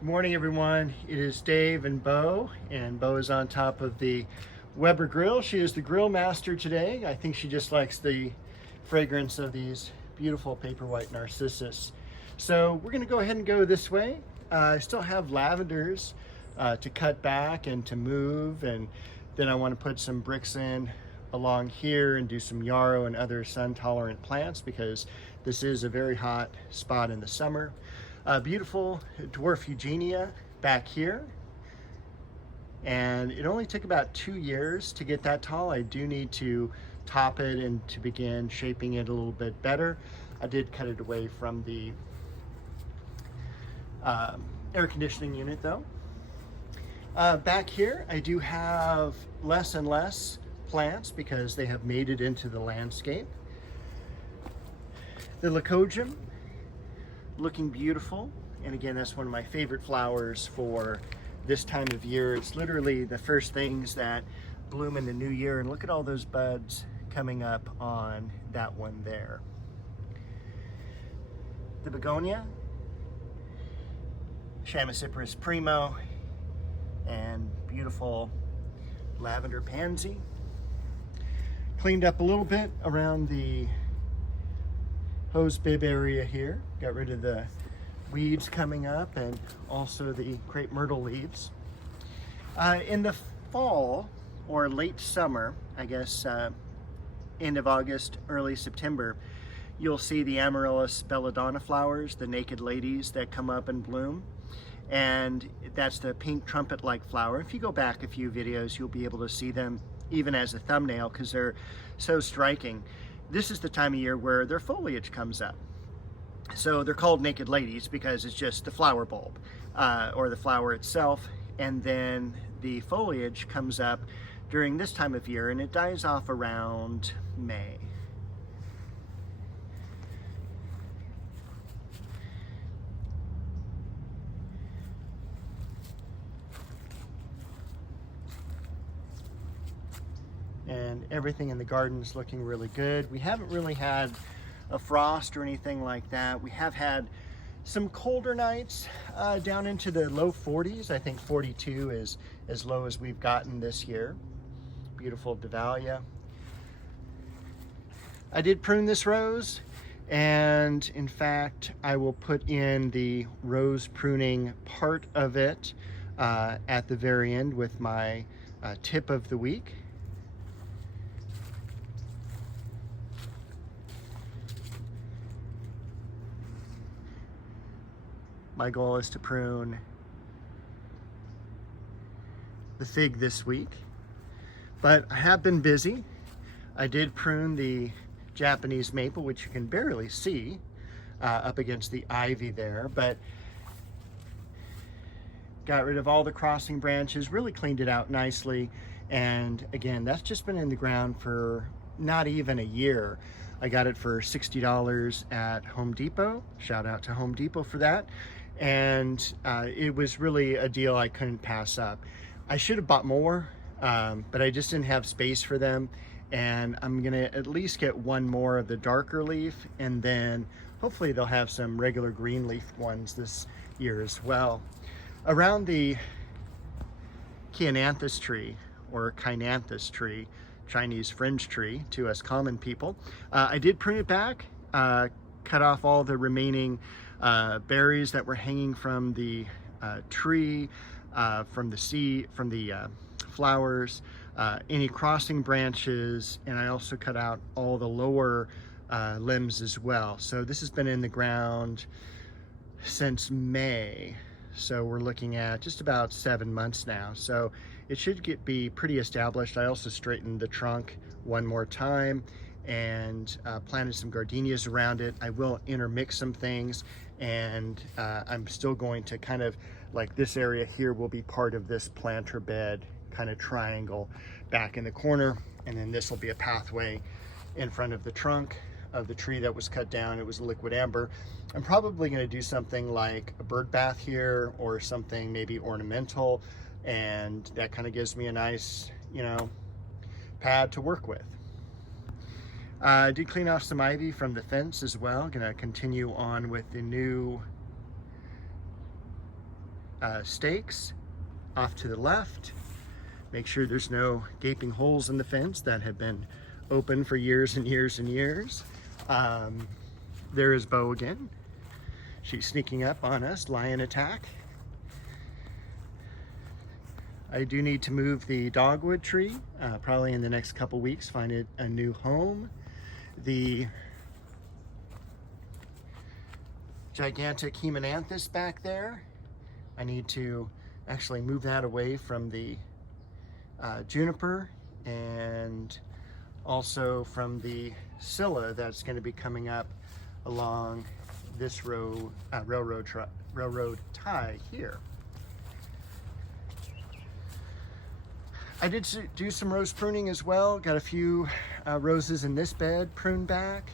Good morning, everyone. It is Dave and Bo is on top of the Weber grill. She is the grill master today. I think she just likes the fragrance of these beautiful paper white narcissus. So we're going to go ahead and go this way. I still have lavenders to cut back and to move, and then I want to put some bricks in along here and do some yarrow and other sun-tolerant plants because this is a very hot spot in the summer. Beautiful dwarf Eugenia back here, and it only took about 2 years to get that tall. I do need to top it and to begin shaping it a little bit better. I did cut it away from the air conditioning unit though. Back here I do have less and less plants because they have made it into the landscape. The Lycodium looking beautiful, and again, that's one of my favorite flowers for this time of year. It's literally the first things that bloom in the new year, and look at all those buds coming up on that one there. The begonia, Chamaecyparis primo, and beautiful lavender pansy. Cleaned up a little bit around the hose bib area here. Got rid of the weeds coming up and also the crepe myrtle leaves. In the fall or late summer, I guess end of August, early September, you'll see the Amaryllis belladonna flowers, the naked ladies that come up and bloom. And that's the pink trumpet-like flower. If you go back a few videos, you'll be able to see them even as a thumbnail because they're so striking. This is the time of year where their foliage comes up. So they're called naked ladies because it's just the flower bulb or the flower itself, and then the foliage comes up during this time of year and it dies off around May. And everything in the garden is looking really good. We haven't really had a frost or anything like that. We have had some colder nights down into the low 40s. I think 42 is as low as we've gotten this year. Beautiful Dahlia. I did prune this rose, and in fact I will put in the rose pruning part of it at the very end with my tip of the week. My goal is to prune the fig this week, but I have been busy. I did prune the Japanese maple, which you can barely see up against the ivy there, but got rid of all the crossing branches, really cleaned it out nicely. And again, that's just been in the ground for not even a year. I got it for $60 at Home Depot. Shout out to Home Depot for that. And it was really a deal I couldn't pass up. I should have bought more, but I just didn't have space for them. And I'm gonna at least get one more of the darker leaf, and then hopefully they'll have some regular green leaf ones this year as well. Around the Chiananthus tree, or Kainanthus tree, Chinese fringe tree to us common people, I did prune it back, cut off all the remaining berries that were hanging from the tree, from the flowers, any crossing branches, and I also cut out all the lower limbs as well. So this has been in the ground since May. So we're looking at just about 7 months now. So it should be pretty established. I also straightened the trunk one more time and planted some gardenias around it. I will intermix some things, and I'm still going to kind of, like this area here will be part of this planter bed kind of triangle back in the corner, and then this will be a pathway in front of the trunk of the tree that was cut down. It was a liquid amber. I'm probably going to do something like a bird bath here or something maybe ornamental, and that kind of gives me a nice, you know, pad to work with. I did clean off some ivy from the fence as well. Gonna continue on with the new stakes off to the left. Make sure there's no gaping holes in the fence that have been open for years and years and years. There is Bo again. She's sneaking up on us, lion attack. I do need to move the dogwood tree, probably in the next couple weeks, find it a new home. The gigantic Hemananthus back there, I need to actually move that away from the juniper and also from the scilla that's going to be coming up along this railroad tie here. I did do some rose pruning as well. Got a few roses in this bed pruned back.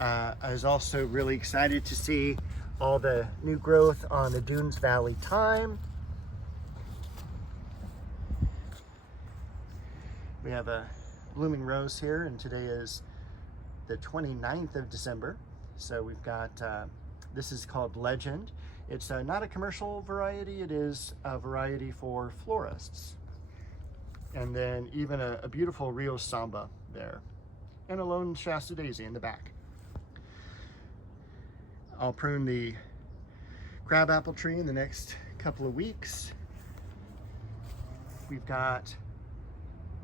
I was also really excited to see all the new growth on the Dunes Valley thyme. We have a blooming rose here, and today is the 29th of December. So we've got, this is called Legend. It's not a commercial variety, it is a variety for florists. And then even a beautiful Rio Samba there, and a lone Shasta daisy in the back. I'll prune the crabapple tree in the next couple of weeks. We've got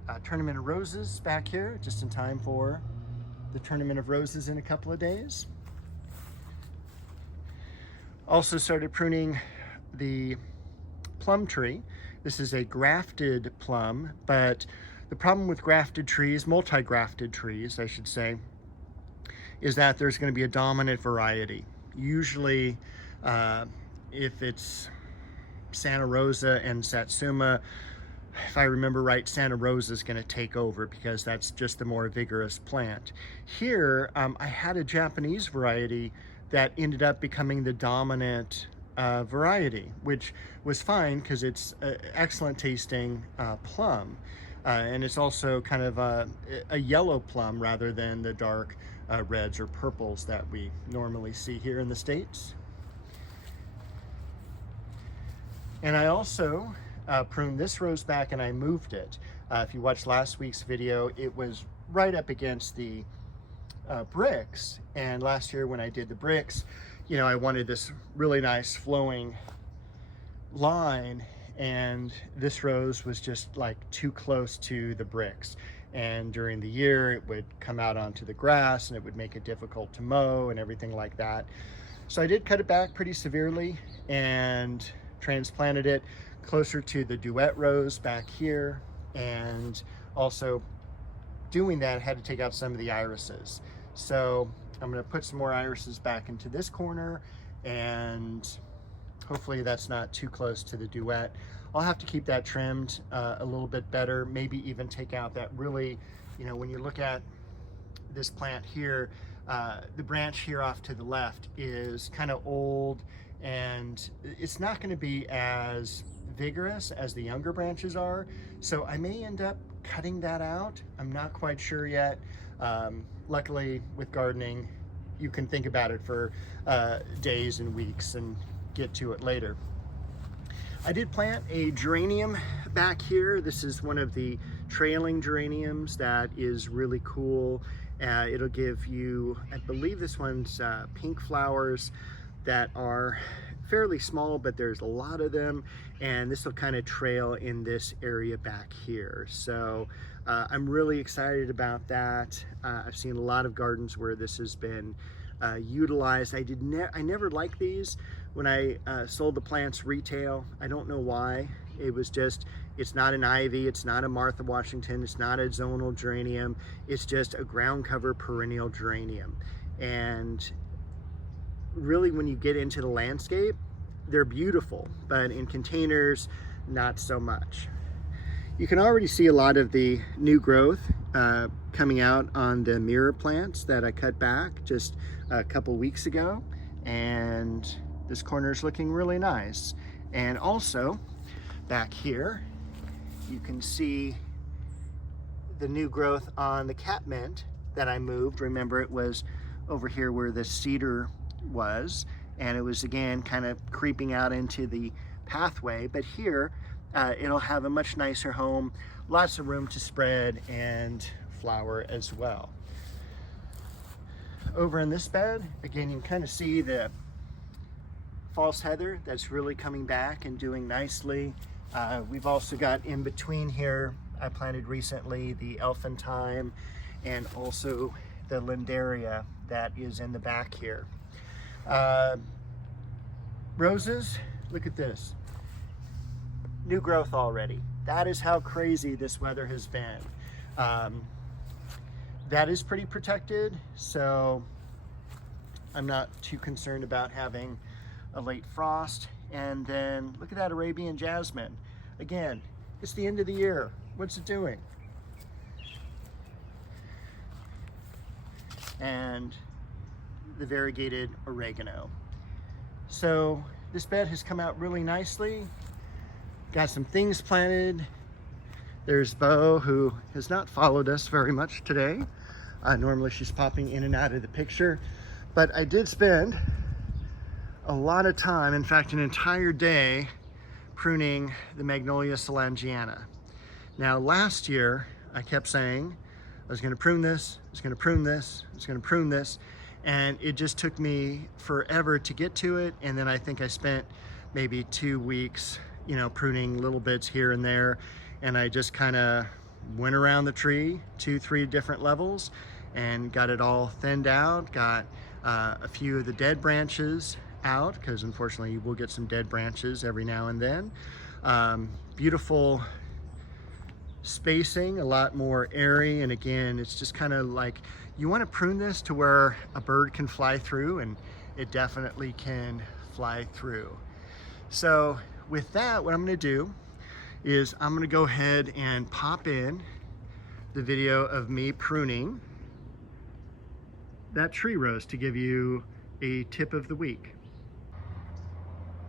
a tournament of roses back here, just in time for the tournament of roses in a couple of days. Also started pruning the plum tree. This is a grafted plum, but the problem with grafted trees, multi-grafted trees, I should say, is that there's going to be a dominant variety. Usually, if it's Santa Rosa and Satsuma, if I remember right, Santa Rosa is going to take over because that's just the more vigorous plant. Here, I had a Japanese variety that ended up becoming the dominant variety, which was fine because it's excellent tasting plum. And it's also kind of a yellow plum rather than the dark reds or purples that we normally see here in the States. And I also pruned this rose back and I moved it. If you watched last week's video, it was right up against the bricks. And last year when I did the bricks, you know, I wanted this really nice flowing line, and this rose was just like too close to the bricks. And during the year it would come out onto the grass and it would make it difficult to mow and everything like that. So I did cut it back pretty severely and transplanted it closer to the duet rose back here. And also doing that, I had to take out some of the irises. So I'm going to put some more irises back into this corner, and hopefully that's not too close to the duet. I'll have to keep that trimmed a little bit better, maybe even take out that really, you know, when you look at this plant here, the branch here off to the left is kind of old, and it's not going to be as vigorous as the younger branches are. So I may end up cutting that out. I'm not quite sure yet. Luckily with gardening, you can think about it for days and weeks and get to it later. I did plant a geranium back here. This is one of the trailing geraniums that is really cool. It'll give you, I believe this one's pink flowers that are fairly small, but there's a lot of them, and this will kind of trail in this area back here. So I'm really excited about that. I've seen a lot of gardens where this has been utilized. I never liked these when I sold the plants retail. I don't know why. It was just, it's not an ivy, it's not a Martha Washington, it's not a zonal geranium, it's just a ground cover perennial geranium. And really, when you get into the landscape, they're beautiful, but in containers, not so much. You can already see a lot of the new growth coming out on the mirror plants that I cut back just a couple weeks ago, and this corner is looking really nice. And also back here, you can see the new growth on the catmint that I moved. Remember, it was over here where the cedar was, and it was again kind of creeping out into the pathway, but here it'll have a much nicer home, lots of room to spread and flower as well. Over in this bed, again, you can kind of see the false heather that's really coming back and doing nicely. We've also got in between here, I planted recently the elephantine and also the lindaria that is in the back here. Roses, look at this. New growth already. That is how crazy this weather has been. That is pretty protected, so I'm not too concerned about having a late frost. And then look at that Arabian jasmine. Again, it's the end of the year. What's it doing? And the variegated oregano. So this bed has come out really nicely. Got some things planted. There's Bo, who has not followed us very much today. Normally she's popping in and out of the picture, but I did spend a lot of time, in fact an entire day, pruning the Magnolia Solangiana. Now last year I kept saying I was going to prune this, I was going to prune this, I was going to prune this, and it just took me forever to get to it. And then I think I spent maybe 2 weeks, you know, pruning little bits here and there, and I just kind of went around the tree 2-3 different levels and got it all thinned out, got a few of the dead branches out, because unfortunately you will get some dead branches every now and then. Beautiful spacing, a lot more airy, and again, it's just kind of like, you want to prune this to where a bird can fly through, and it definitely can fly through. So with that, what I'm going to do is I'm going to go ahead and pop in the video of me pruning that tree rose to give you a tip of the week.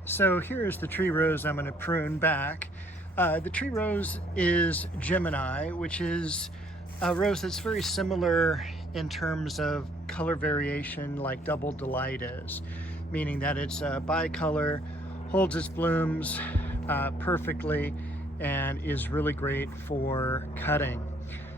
So here's the tree rose I'm going to prune back. The tree rose is Gemini, which is a rose that's very similar in terms of color variation like Double Delight is, meaning that it's bicolor, holds its blooms perfectly, and is really great for cutting.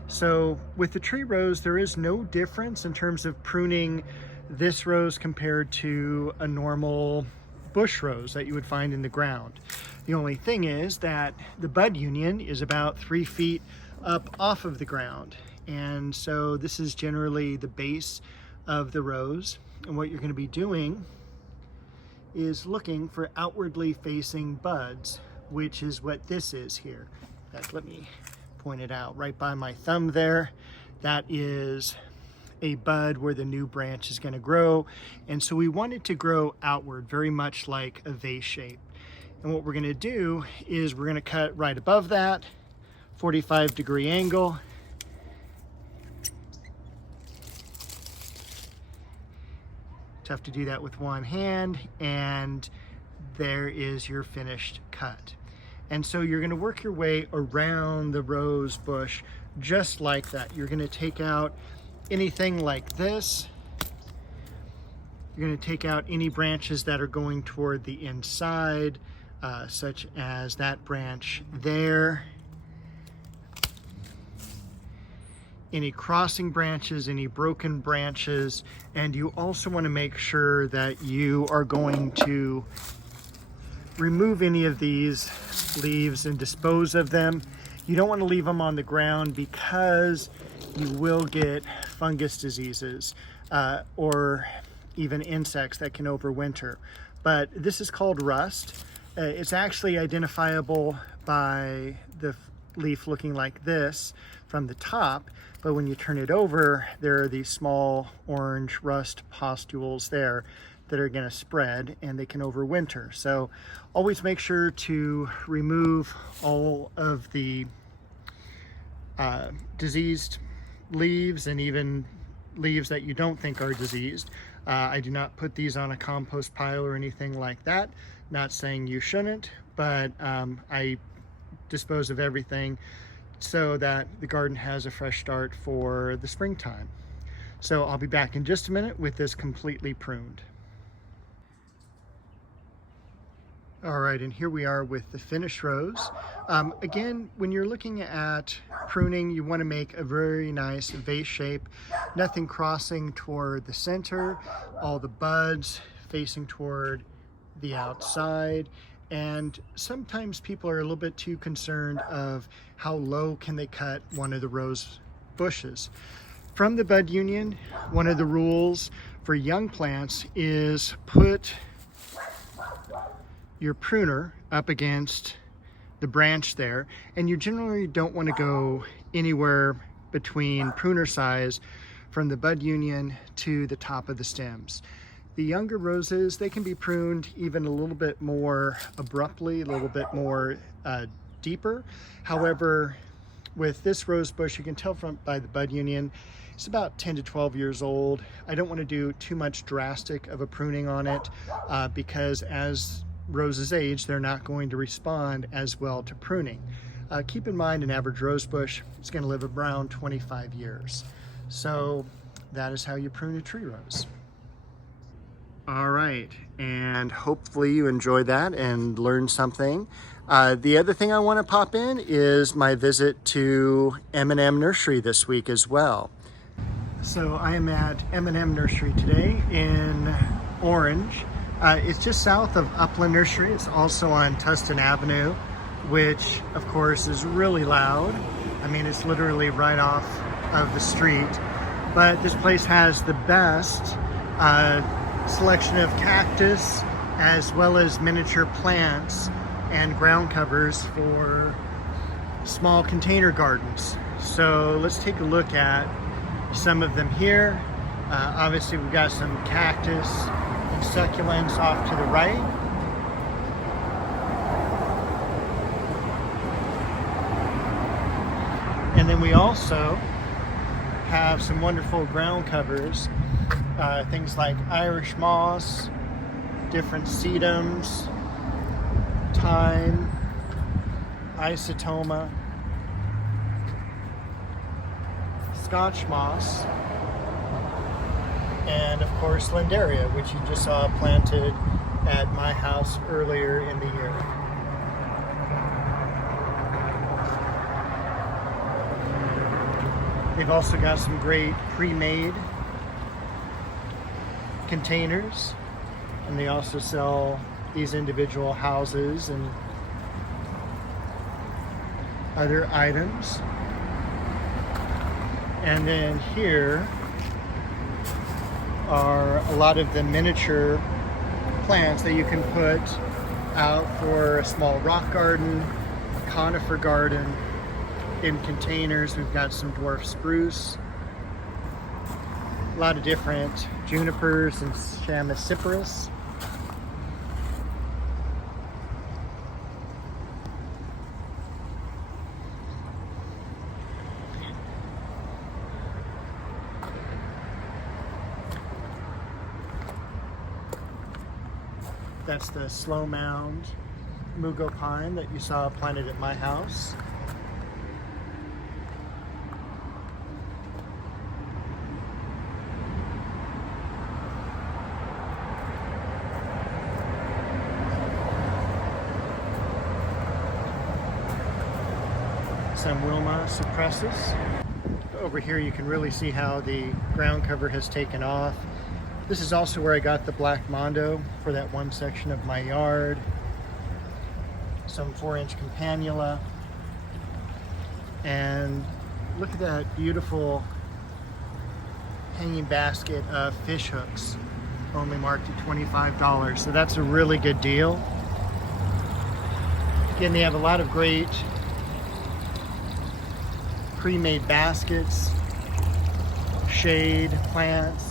So with the tree rose, there is no difference in terms of pruning this rose compared to a normal bush rose that you would find in the ground. The only thing is that the bud union is about 3 feet up off of the ground. And so this is generally the base of the rose. And what you're going to be doing is looking for outwardly facing buds, which is what this is here. In fact, let me point it out right by my thumb there. That is a bud where the new branch is going to grow. And so we want it to grow outward, very much like a vase shape. And what we're going to do is we're going to cut right above that, 45-degree angle. Tough to do that with one hand, and there is your finished cut. And so you're going to work your way around the rose bush just like that. You're going to take out anything like this. You're going to take out any branches that are going toward the inside, such as that branch there. Any crossing branches, any broken branches, and you also want to make sure that you are going to remove any of these leaves and dispose of them. You don't want to leave them on the ground because you will get fungus diseases or even insects that can overwinter. But this is called rust. It's actually identifiable by the leaf looking like this from the top, but when you turn it over, there are these small orange rust pustules there that are going to spread, and they can overwinter. So always make sure to remove all of the diseased leaves, and even leaves that you don't think are diseased. I do not put these on a compost pile or anything like that. Not saying you shouldn't, but I dispose of everything so that the garden has a fresh start for the springtime. So I'll be back in just a minute with this completely pruned. All right, and here we are with the finished rows. Again, when you're looking at pruning, you want to make a very nice vase shape, nothing crossing toward the center, all the buds facing toward the outside. And sometimes people are a little bit too concerned of how low can they cut one of the rose bushes. From the bud union, one of the rules for young plants is put your pruner up against the branch there, and you generally don't want to go anywhere between pruner size from the bud union to the top of the stems. The younger roses, they can be pruned even a little bit more abruptly, a little bit more deeper. However, with this rose bush, you can tell by the bud union, it's about 10 to 12 years old. I don't want to do too much drastic of a pruning on it because as roses age, they're not going to respond as well to pruning. Keep in mind, an average rose bush is going to live around 25 years. So that is how you prune a tree rose. All right, and hopefully you enjoyed that and learned something. The other thing I want to pop in is my visit to M&M Nursery this week as well. So I am at M&M Nursery today in Orange. It's just south of Upland Nursery. It's also on Tustin Avenue, which of course is really loud. I mean, it's literally right off of the street. But this place has the best selection of cactus as well as miniature plants and ground covers for small container gardens. So let's take a look at some of them here. Obviously we've got some cactus and succulents off to the right. And then we also have some wonderful ground covers, things like Irish moss, different sedums, thyme, isotoma, Scotch moss, and of course Lindaria, which you just saw planted at my house earlier in the year. They've also got some great pre-made containers, and they also sell these individual houses and other items. And then here are a lot of the miniature plants that you can put out for a small rock garden, a conifer garden, in containers. We've got some dwarf spruce, a lot of different junipers and chamaecyparis. That's the slow mound mugo pine that you saw planted at my house. Some Wilma suppressus. Over here you can really see how the ground cover has taken off. This is also where I got the black mondo for that one section of my yard. Some 4-inch campanula. And look at that beautiful hanging basket of fish hooks, only marked at $25. So that's a really good deal. Again, they have a lot of great pre-made baskets, shade plants,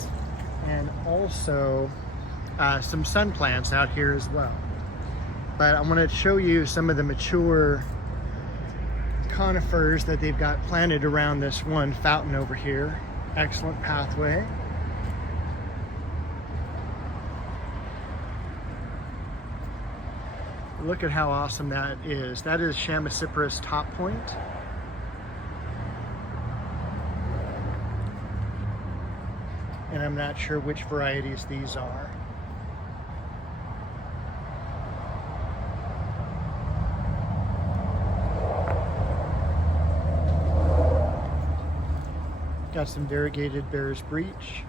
and also some sun plants out here as well. But I want to show you some of the mature conifers that they've got planted around this one fountain over here. Excellent pathway. Look at how awesome that is. That is chamaecyparis top point. And I'm not sure which varieties these are. got some variegated bear's breech.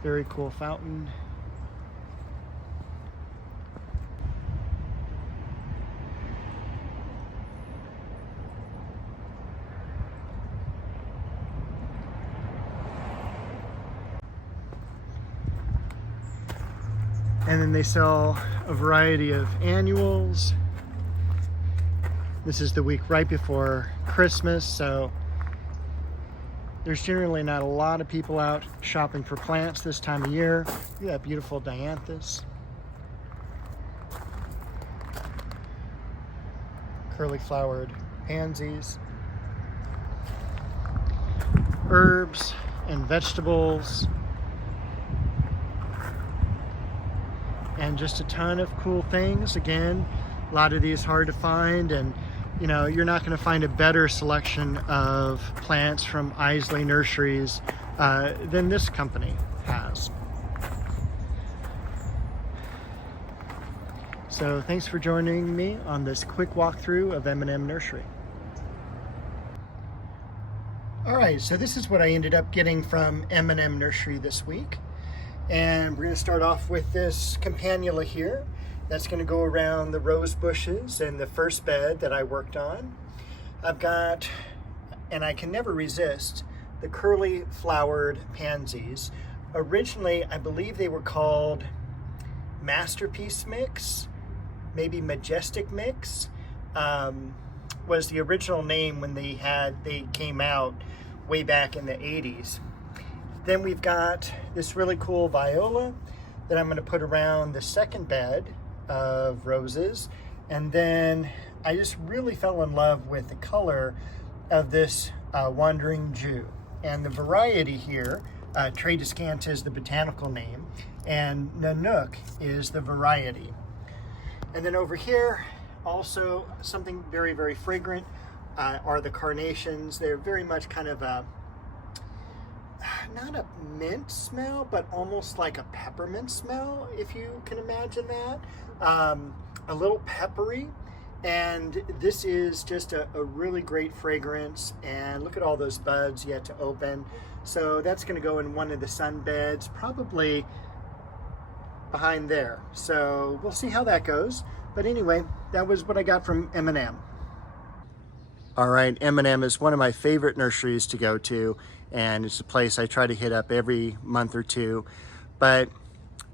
Very cool fountain. And then they sell a variety of annuals. This is the week right before Christmas, so there's generally not a lot of people out shopping for plants this time of year. Look at that beautiful dianthus. Curly flowered pansies. Herbs and vegetables. And just a ton of cool things. Again, a lot of these hard to find, and you know, you're not going to find a better selection of plants from Isley Nurseries than this company has. So thanks for joining me on this quick walkthrough of M&M Nursery. All right, so this is what I ended up getting from M&M Nursery this week. And we're going to start off with this campanula here. That's going to go around the rose bushes and the first bed that I worked on. I've got, and I can never resist, the curly flowered pansies. Originally, I believe they were called Masterpiece Mix, maybe Majestic Mix, was the original name when they came out way back in the 80s. Then we've got this really cool viola that I'm going to put around the second bed of roses. And then I just really fell in love with the color of this Wandering Jew. And the variety here, Tradescant is the botanical name, and Nanook is the variety. And then over here, also something very, very fragrant are the carnations. They're very much kind of a, not a mint smell, but almost like a peppermint smell, if you can imagine that. A little peppery, and this is just a really great fragrance. And look at all those buds yet to open. So that's going to go in one of the sun beds, probably behind there. So we'll see how that goes. But anyway, that was what I got from M&M. All right, M&M is one of my favorite nurseries to go to, and it's a place I try to hit up every month or two. But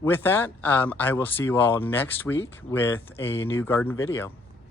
with that, I will see you all next week with a new garden video.